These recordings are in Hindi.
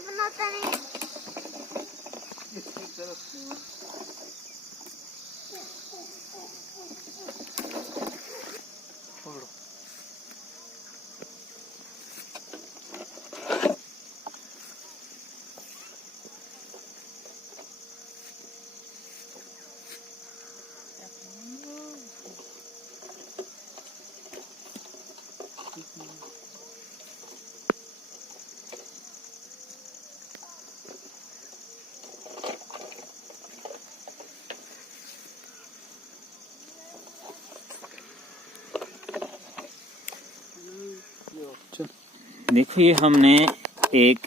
बनाता नहीं। देखो ये हमने एक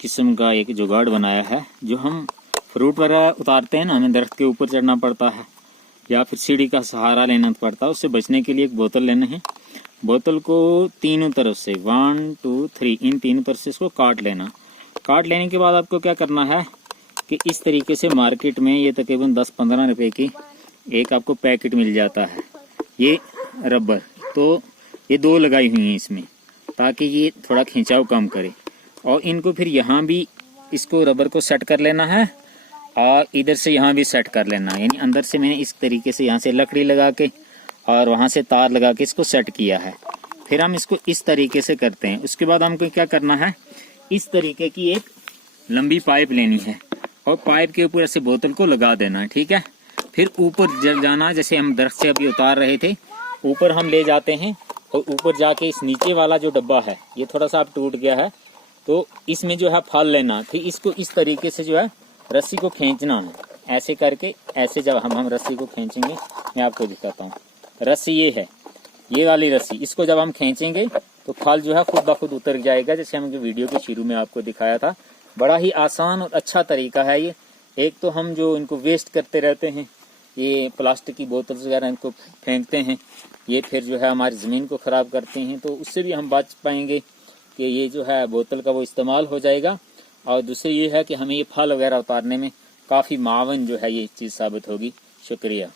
किस्म का एक जुगाड़ बनाया है। जो हम फ्रूट वगैरह उतारते हैं ना, हमें दरख्त के ऊपर चढ़ना पड़ता है या फिर सीढ़ी का सहारा लेना पड़ता है। उससे बचने के लिए एक बोतल लेना है। बोतल को तीनों तरफ से 1 2 3 इन तीनों तरफ से इसको काट लेना। काट लेने के बाद आपको क्या करना है कि इस तरीके से मार्केट में ये तकरीबन 10-15 रुपए की एक आपको पैकेट मिल जाता है। ये रबर तो ये 2 लगाई हुई हैं इसमें, ताकि ये थोड़ा खिंचाव कम करे। और इनको फिर यहाँ भी इसको रबर को सेट कर लेना है और इधर से यहाँ भी सेट कर लेना है। यानी अंदर से मैंने इस तरीके से यहाँ से लकड़ी लगा के और वहाँ से तार लगा के इसको सेट किया है। फिर हम इसको इस तरीके से करते हैं। उसके बाद हमको क्या करना है, इस तरीके की एक लंबी पाइप लेनी है और पाइप के ऊपर ऐसे बोतल को लगा देना है। ठीक है। फिर ऊपर जाना, जैसे हम दरख्त से अभी उतार रहे थे, ऊपर हम ले जाते हैं और ऊपर जाके इस नीचे वाला जो डब्बा है ये थोड़ा सा अब टूट गया है, तो इसमें जो है फल लेना। फिर इसको इस तरीके से जो है रस्सी को खींचना है। ऐसे करके ऐसे जब हम रस्सी को खींचेंगे, मैं आपको दिखाता हूँ। रस्सी ये है, ये वाली रस्सी, इसको जब हम खींचेंगे तो फल जो है खुद ब खुद उतर जाएगा, जैसे हम वीडियो के शुरू में आपको दिखाया था। बड़ा ही आसान और अच्छा तरीका है ये। एक तो हम जो इनको वेस्ट करते रहते हैं, ये प्लास्टिक की बोतल वगैरह इनको फेंकते हैं, ये फिर जो है हमारी ज़मीन को ख़राब करते हैं, तो उससे भी हम बच पाएंगे कि ये जो है बोतल का वो इस्तेमाल हो जाएगा। और दूसरी ये है कि हमें ये फल वगैरह उतारने में काफ़ी मावन जो है ये चीज़ साबित होगी। शुक्रिया।